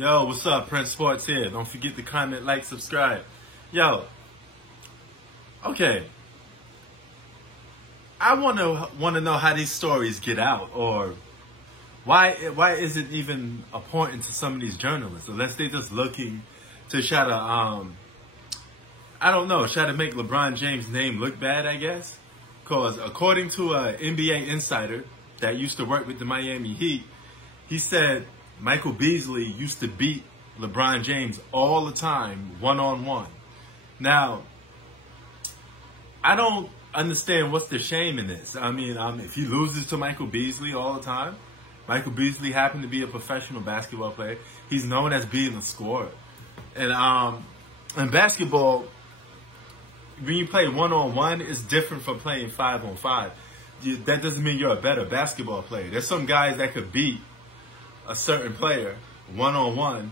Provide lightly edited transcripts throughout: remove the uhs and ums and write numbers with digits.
Yo, what's up? Prince Sports here. Don't forget to comment, like, subscribe. Yo, okay. I want to know how these stories get out, or why is it even important to some of these journalists, unless they're just looking to try to I don't know, try to make LeBron James' name look bad, I guess. Because according to an NBA insider that used to work with the Miami Heat, he said Michael Beasley used to beat LeBron James all the time, one-on-one. Now, I don't understand what's the shame in this. I mean, if he loses to Michael Beasley all the time, Michael Beasley happened to be a professional basketball player. He's known as being a scorer. And in basketball, when you play one-on-one, it's different from playing 5-on-5. That doesn't mean you're a better basketball player. There's some guys that could beat a certain player one-on-one,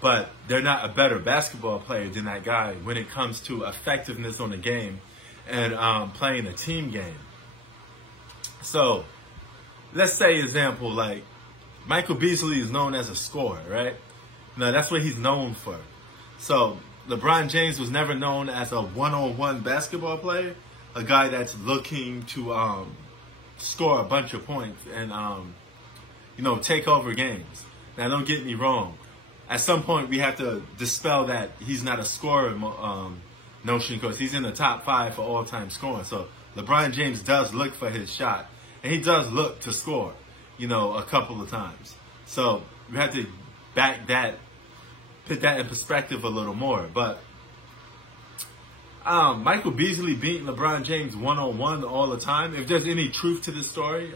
but they're not a better basketball player than that guy when it comes to effectiveness on the game and playing a team game. So, let's say, example, like Michael Beasley is known as a scorer, right? Now, that's what he's known for. So, LeBron James was never known as a one-on-one basketball player, a guy that's looking to score a bunch of points and take over games. Now, don't get me wrong. At some point, we have to dispel that he's not a scorer notion, because he's in the top 5 for all-time scoring. So LeBron James does look for his shot, and he does look to score, a couple of times. So we have to put that in perspective a little more. But Michael Beasley beating LeBron James one-on-one all the time, if there's any truth to this story,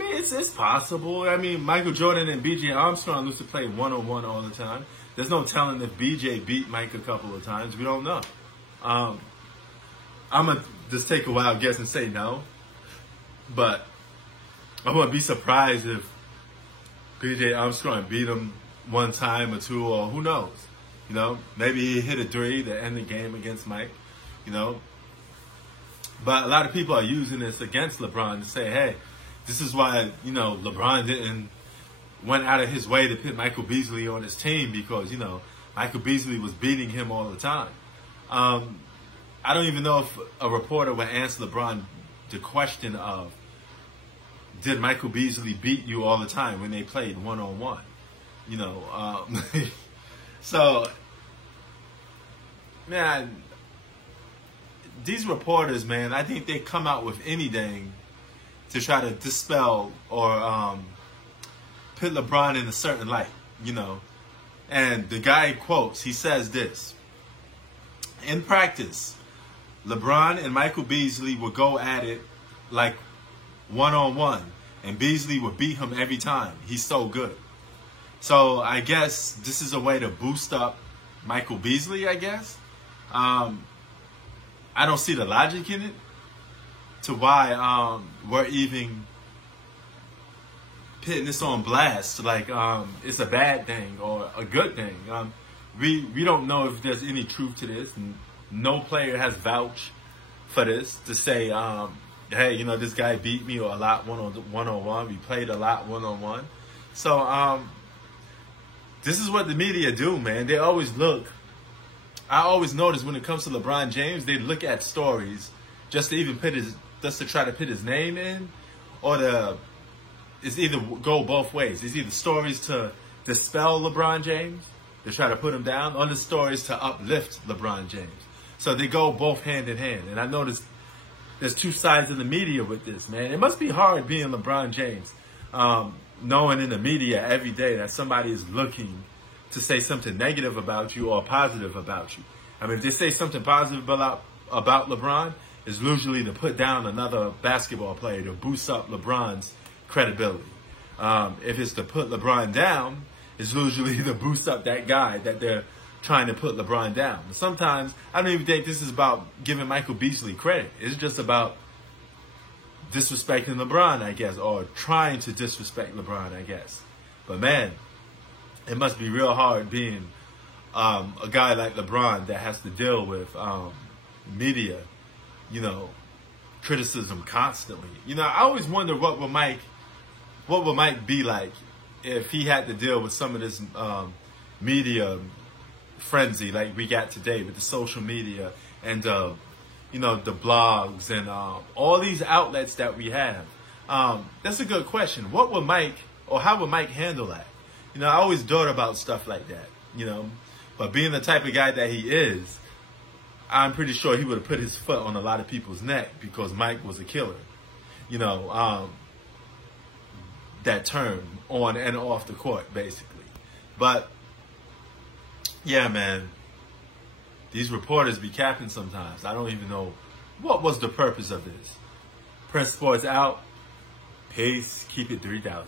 it's possible. I mean, Michael Jordan and B.J. Armstrong used to play one-on-one all the time. There's no telling if B.J. beat Mike a couple of times. We don't know. I'm going to just take a wild guess and say no. But I wouldn't be surprised if B.J. Armstrong beat him one time or two, or who knows. Maybe he hit a 3 to end the game against Mike. But a lot of people are using this against LeBron to say, hey, this is why, LeBron didn't went out of his way to put Michael Beasley on his team, because, Michael Beasley was beating him all the time. I don't even know if a reporter would answer LeBron the question of, did Michael Beasley beat you all the time when they played one-on-one? So, man, these reporters, man, I think they come out with anything to try to dispel or put LeBron in a certain light, And the guy quotes, he says this: in practice, LeBron and Michael Beasley would go at it like one-on-one, and Beasley would beat him every time. He's so good. So I guess this is a way to boost up Michael Beasley, I guess. I don't see the logic in it, to why we're even putting this on blast like it's a bad thing or a good thing. We don't know if there's any truth to this. No player has vouched for this to say, hey, this guy beat me or a lot one-on-one. We played a lot one-on-one. So this is what the media do, man. They always look. I always notice when it comes to LeBron James, they look at stories just to try to put his name in, or it's either go both ways. It's either stories to dispel LeBron James, to try to put him down, or the stories to uplift LeBron James. So they go both hand in hand. And I noticed there's two sides of the media with this, man. It must be hard being LeBron James, knowing in the media every day that somebody is looking to say something negative about you or positive about you. I mean, if they say something positive about LeBron, it's usually to put down another basketball player, to boost up LeBron's credibility. If it's to put LeBron down, it's usually to boost up that guy that they're trying to put LeBron down. Sometimes, I don't even think this is about giving Michael Beasley credit. It's just about disrespecting LeBron, I guess, or trying to disrespect LeBron, I guess. But man, it must be real hard being a guy like LeBron that has to deal with media, criticism constantly. I always wonder what would Mike be like if he had to deal with some of this media frenzy like we got today with the social media and you know, the blogs and all these outlets that we have. That's a good question. What would Mike, or how would Mike handle that? You know, I always thought about stuff like that, you know, but being the type of guy that he is, I'm pretty sure he would have put his foot on a lot of people's neck because Mike was a killer. You know, that term, on and off the court, basically. But yeah, man, these reporters be capping sometimes. I don't even know what was the purpose of this. Prince Sports out. Peace. Keep it 3000.